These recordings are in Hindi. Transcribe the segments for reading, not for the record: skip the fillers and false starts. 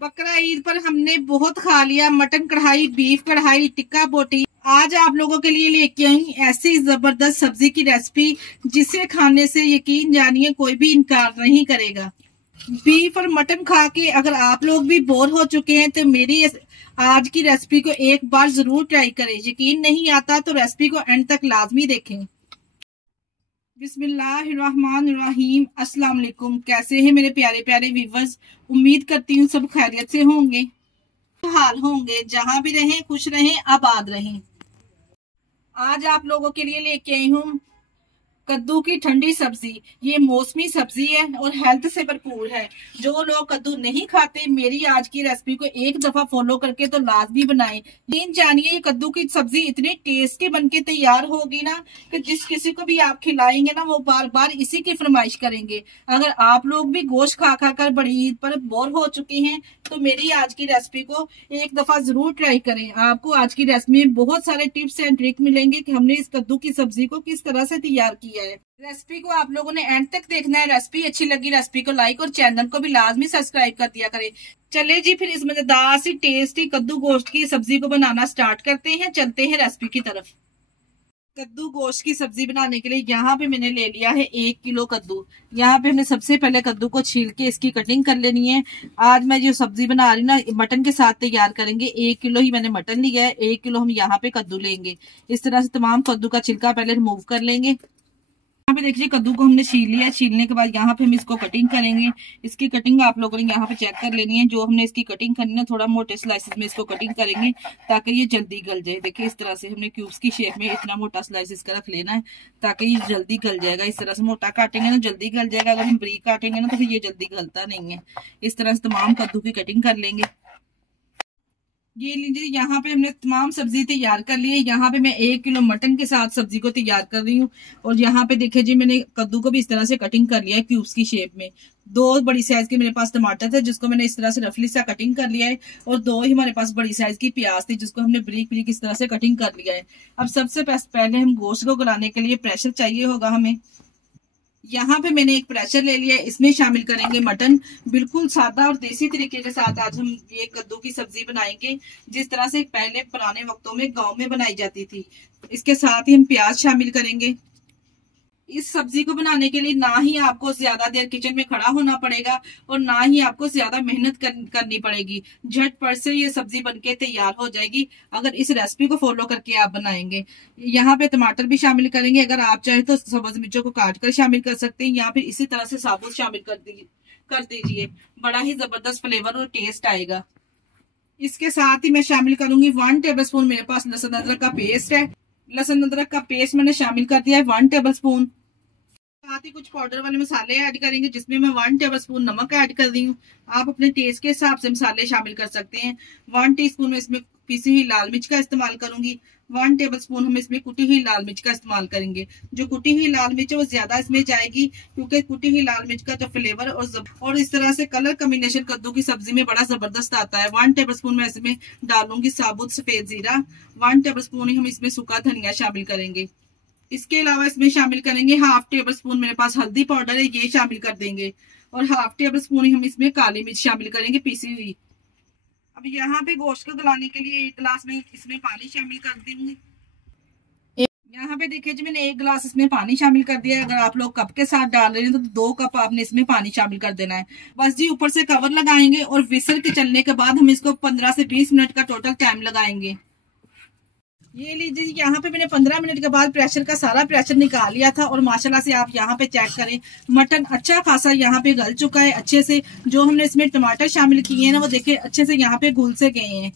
बकरा ईद पर हमने बहुत खा लिया, मटन कढ़ाई, बीफ कढ़ाई, टिक्का बोटी। आज आप लोगों के लिए लेके आई ऐसी जबरदस्त सब्जी की रेसिपी जिसे खाने से यकीन जानिए कोई भी इनकार नहीं करेगा। बीफ और मटन खा के अगर आप लोग भी बोर हो चुके हैं तो मेरी आज की रेसिपी को एक बार जरूर ट्राई करें। यकीन नहीं आता तो रेसिपी को एंड तक लाजमी देखें। बिस्मिल्लाहिर्रहमानिर्रहीम। अस्सलाम वालेकुम। कैसे हैं मेरे प्यारे प्यारे व्यूवर्स? उम्मीद करती हूँ सब खैरियत से होंगे, हाल होंगे, जहां भी रहें खुश रहें, आबाद रहें। आज आप लोगों के लिए लेके आई हूँ कद्दू की ठंडी सब्जी। ये मौसमी सब्जी है और हेल्थ से भरपूर है। जो लोग कद्दू नहीं खाते मेरी आज की रेसिपी को एक दफा फॉलो करके तो लाजमी बनाएं। लेकिन जानिए ये कद्दू की सब्जी इतनी टेस्टी बनके तैयार होगी ना कि जिस किसी को भी आप खिलाएंगे ना वो बार बार इसी की फरमाइश करेंगे। अगर आप लोग भी गोश्त खा खा कर बड़ी ईद पर बोर हो चुके हैं तो मेरी आज की रेसिपी को एक दफा जरूर ट्राई करें। आपको आज की रेसिपी में बहुत सारे टिप्स एंड ट्रिक मिलेंगे कि हमने इस कद्दू की सब्जी को किस तरह से तैयार किया है। रेसिपी को आप लोगों ने एंड तक देखना है। रेसिपी अच्छी लगी रेसिपी को लाइक और चैनल को भी लाजमी सब्सक्राइब कर दिया करें। चले जी फिर इस मजेदार सी टेस्टी कद्दू गोश्त की सब्जी को बनाना स्टार्ट करते हैं। चलते हैं रेसिपी की तरफ। कद्दू गोश्त की सब्जी बनाने के लिए यहाँ पे मैंने ले लिया है 1 किलो कद्दू। यहाँ पे हमने सबसे पहले कद्दू को छील के इसकी कटिंग कर लेनी है। आज मैं जो सब्जी बना रही हूँ ना मटन के साथ तैयार करेंगे। 1 किलो ही मैंने मटन लिया है, 1 किलो हम यहाँ पे कद्दू लेंगे। इस तरह से तमाम कद्दू का छिलका पहले रिमूव कर लेंगे। यहाँ पे देखिए कद्दू को हमने छील लिया। छीलने के बाद यहाँ पे हम इसको कटिंग करेंगे। इसकी कटिंग आप लोगों ने यहाँ पे चेक कर लेनी है। जो हमने इसकी कटिंग करनी है थोड़ा मोटे स्लाइसेस में इसको कटिंग करेंगे ताकि ये जल्दी गल जाए। देखिए इस तरह से हमने क्यूब्स की शेप में इतना मोटा स्लाइसेस का रख लेना है ताकि ये जल्दी गल जाएगा। इस तरह से मोटा काटेंगे ना जल्दी गल जाएगा। अगर हम बारीक काटेंगे ना तो फिर ये जल्दी गलता नहीं है। इस तरह से तमाम कद्दू की कटिंग कर लेंगे। ये लीजिए यहाँ पे हमने तमाम सब्जी तैयार कर ली है। यहाँ पे मैं 1 किलो मटन के साथ सब्जी को तैयार कर रही हूँ। और यहाँ पे देखिए जी मैंने कद्दू को भी इस तरह से कटिंग कर लिया है क्यूब्स की शेप में। 2 बड़ी साइज के मेरे पास टमाटर थे जिसको मैंने इस तरह से रफली सा कटिंग कर लिया है। और 2 ही हमारे पास बड़ी साइज की प्याज थी जिसको हमने बारीक बारीक इस तरह से कटिंग कर लिया है। अब सबसे पहले हम गोश्त को गलाने के लिए प्रेशर चाहिए होगा हमें। यहाँ पे मैंने एक प्रेशर ले लिया है। इसमें शामिल करेंगे मटन। बिल्कुल सादा और देसी तरीके के साथ आज हम ये कद्दू की सब्जी बनाएंगे जिस तरह से पहले पुराने वक्तों में गांव में बनाई जाती थी। इसके साथ ही हम प्याज शामिल करेंगे। इस सब्जी को बनाने के लिए ना ही आपको ज्यादा देर किचन में खड़ा होना पड़ेगा और ना ही आपको ज्यादा मेहनत करनी पड़ेगी। झटपट से ये सब्जी बनके तैयार हो जाएगी अगर इस रेसिपी को फॉलो करके आप बनाएंगे। यहाँ पे टमाटर भी शामिल करेंगे। अगर आप चाहे तो सब्ज मिर्चों को काट कर शामिल कर सकते हैं या फिर इसी तरह से साबुत शामिल कर दीजिए। बड़ा ही जबरदस्त फ्लेवर और टेस्ट आएगा। इसके साथ ही मैं शामिल करूंगी 1 टेबल स्पून मेरे पास लहसुन अदरक का पेस्ट है। लहसुन अदरक का पेस्ट मैंने शामिल कर दिया है 1 टेबल स्पून। साथ ही कुछ पाउडर वाले मसाले ऐड करेंगे जिसमें मैं 1 टेबल स्पून नमक ऐड कर रही हूँ। आप अपने टेस्ट के हिसाब से मसाले शामिल कर सकते हैं। 1 टीस्पून में इसमें पिसी हुई लाल मिर्च का इस्तेमाल करूंगी। 1 टेबल स्पून हम इसमें कुटी हुई लाल मिर्च का इस्तेमाल करेंगे। जो कुटी हुई लाल मिर्च है वो ज्यादा इसमें जाएगी क्योंकि कुटी हुई लाल मिर्च का जो फ्लेवर और इस तरह से कलर कॉम्बिनेशन कद्दू की सब्जी में बड़ा जबरदस्त आता है। 1 टेबल स्पून में इसमें डालूंगी साबुत सफेद जीरा। 1 टेबल स्पून ही हम इसमें सूखा धनिया शामिल करेंगे। इसके अलावा इसमें शामिल करेंगे 1/2 टेबल स्पून मेरे पास हल्दी पाउडर है, ये शामिल कर देंगे। और 1/2 टेबल स्पून ही हम इसमें काली मिर्च शामिल करेंगे पिसी हुई। अब यहाँ पे गोश्त को गलाने के लिए 1 गिलास में इसमें पानी शामिल कर दूंगी। यहाँ पे देखिए जी मैंने 1 गिलास इसमें पानी शामिल कर दिया है। अगर आप लोग कप के साथ डाल रहे हैं तो 2 कप आपने इसमें पानी शामिल कर देना है। बस जी ऊपर से कवर लगाएंगे और विसल के चलने के बाद हम इसको 15 से 20 मिनट का टोटल टाइम लगाएंगे। ये लीजिए यहाँ पे मैंने 15 मिनट के बाद प्रेशर का सारा प्रेशर निकाल लिया था और माशाल्लाह से आप यहाँ पे चेक करें मटन अच्छा खासा यहाँ पे गल चुका है अच्छे से। जो हमने इसमें टमाटर शामिल किए हैं ना वो देखिए अच्छे से यहाँ पे घुल से गए हैं।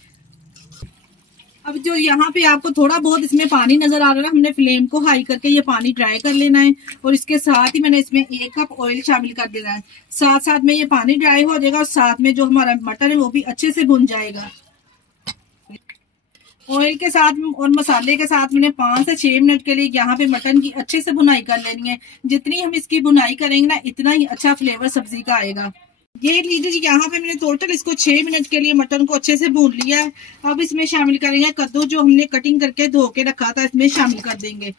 अब जो यहाँ पे आपको थोड़ा बहुत इसमें पानी नजर आ रहा है हमने फ्लेम को हाई करके ये पानी ड्राई कर लेना है। और इसके साथ ही मैंने इसमें 1 कप ऑयल शामिल कर देना है। साथ साथ में ये पानी ड्राई हो जाएगा और साथ में जो हमारा मटन है वो भी अच्छे से भुन जाएगा। ऑयल के साथ और मसाले के साथ मैंने 5 से 6 मिनट के लिए यहाँ पे मटन की अच्छे से भुनाई कर लेनी है। जितनी हम इसकी भुनाई करेंगे ना इतना ही अच्छा फ्लेवर सब्जी का आएगा। ये लीजिए यहाँ पे मैंने टोटल इसको 6 मिनट के लिए मटन को अच्छे से भून लिया है। अब इसमें शामिल करेंगे कद्दू जो हमने कटिंग करके धो के रखा था इसमें शामिल कर देंगे।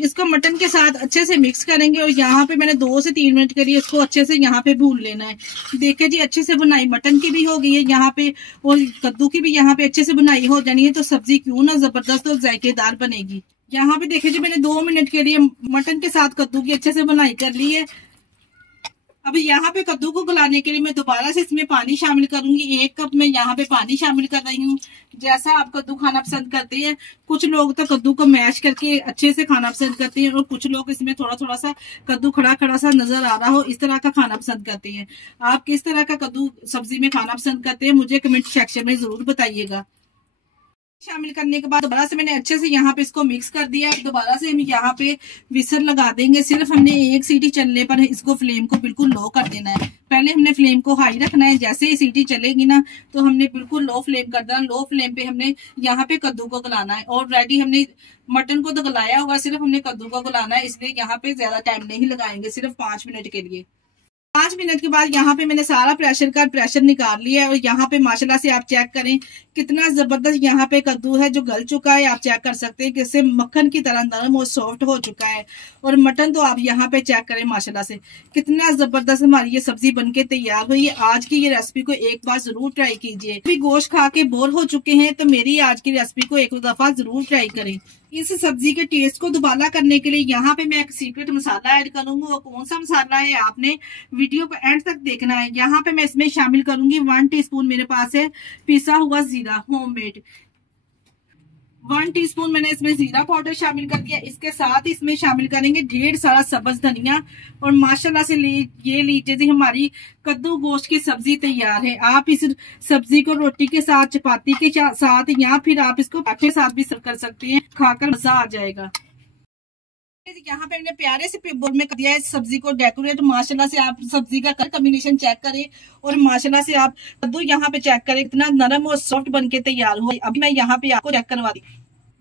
इसको मटन के साथ अच्छे से मिक्स करेंगे और यहाँ पे मैंने 2 से 3 मिनट के लिए इसको अच्छे से यहाँ पे भून लेना है। देखिए जी, अच्छे से बुनाई मटन की भी हो गई है यहाँ पे और कद्दू की भी यहाँ पे अच्छे से बुनाई हो जानी है, तो सब्जी क्यों ना जबरदस्त और जायकेदार बनेगी। यहाँ पे देखिए जी, मैंने 2 मिनट के लिए मटन के साथ कद्दू की अच्छे से बुनाई कर ली है। अब यहाँ पे कद्दू को गलाने के लिए मैं दोबारा से इसमें पानी शामिल करूंगी। 1 कप मैं यहाँ पे पानी शामिल कर रही हूँ। जैसा आप कद्दू खाना पसंद करते हैं, कुछ लोग तो कद्दू को मैश करके अच्छे से खाना पसंद करते हैं और कुछ लोग इसमें थोड़ा थोड़ा सा कद्दू खड़ा खड़ा सा नजर आ रहा हो इस तरह का खाना पसंद करते हैं। आप किस तरह का कद्दू सब्जी में खाना पसंद करते हैं मुझे कमेंट सेक्शन में जरूर बताइएगा। शामिल करने के बाद दोबारा से मैंने अच्छे से यहाँ पे इसको मिक्स कर दिया। दोबारा से हम यहाँ पे विसल लगा देंगे। सिर्फ हमने 1 सीटी चलने पर इसको फ्लेम को बिल्कुल लो कर देना है। पहले हमने फ्लेम को हाई रखना है, जैसे ही सीटी चलेगी ना तो हमने बिल्कुल लो फ्लेम कर देना। लो फ्लेम पे हमने यहाँ पे कद्दू को गलाना है। ऑलरेडी हमने मटन को तो गलाया हुआ, सिर्फ हमने कद्दू को गलाना है, इसलिए यहाँ पे ज्यादा टाइम नहीं लगाएंगे, सिर्फ 5 मिनट के लिए। 5 मिनट के बाद यहाँ पे मैंने सारा प्रेशर निकाल लिया है और यहाँ पे माशाल्लाह से आप चेक करें कितना जबरदस्त यहाँ पे कद्दू है जो गल चुका है। आप चेक कर सकते हैं कि इससे मक्खन की तरह नरम और सॉफ्ट हो चुका है। और मटन तो आप यहाँ पे चेक करें माशाल्लाह से कितना जबरदस्त हमारी ये सब्जी बनके तैयार हुई है। आज की ये रेसिपी को एक बार जरूर ट्राई कीजिए। अभी गोश्त खा के बोर हो चुके हैं तो मेरी आज की रेसिपी को एक दफा जरूर ट्राई करें। इस सब्जी के टेस्ट को दोबारा करने के लिए यहाँ पे मैं एक सीक्रेट मसाला ऐड करूंगी। वो कौन सा मसाला है आपने वीडियो को एंड तक देखना है। यहाँ पे मैं इसमें शामिल करूंगी 1 टीस्पून मेरे पास है पिसा हुआ जीरा होममेड। 1 टीस्पून मैंने इसमें जीरा पाउडर शामिल कर दिया। इसके साथ इसमें शामिल करेंगे ढेर सारा सब्ज धनिया। और माशाल्लाह से ये लीजिए जी, हमारी कद्दू गोश्त की सब्जी तैयार है। आप इस सब्जी को रोटी के साथ, चपाती के साथ या फिर आप इसको पराठे के साथ भी सर्व कर सकते हैं, खाकर मजा आ जाएगा। यहाँ पे मैंने प्यारे से बोल में कर दिया है सब्जी को डेकोरेट। माशाल्लाह से आप सब्जी का कलर कॉम्बिनेशन चेक करें और माशाल्लाह से आप कद्दू यहाँ पे चेक करें कितना नरम और सॉफ्ट बनके तैयार हुआ। अभी मैं यहाँ पे आपको चेक करवा दी।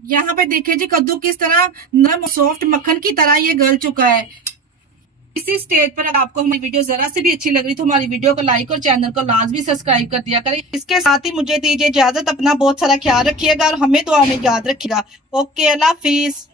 यहाँ पे देखिए जी, कद्दू किस तरह नरम और सॉफ्ट मक्खन की तरह ये गल चुका है। इसी स्टेज पर अगर आपको हमारी वीडियो जरा से भी अच्छी लग रही तो हमारी वीडियो को लाइक और चैनल को लाजमी सब्सक्राइब कर दिया करें। इसके साथ ही मुझे दीजिए इजाजत। अपना बहुत सारा ख्याल रखिएगा और हमें दुआ में याद रखिएगा। ओके, अल्लाह हाफिज।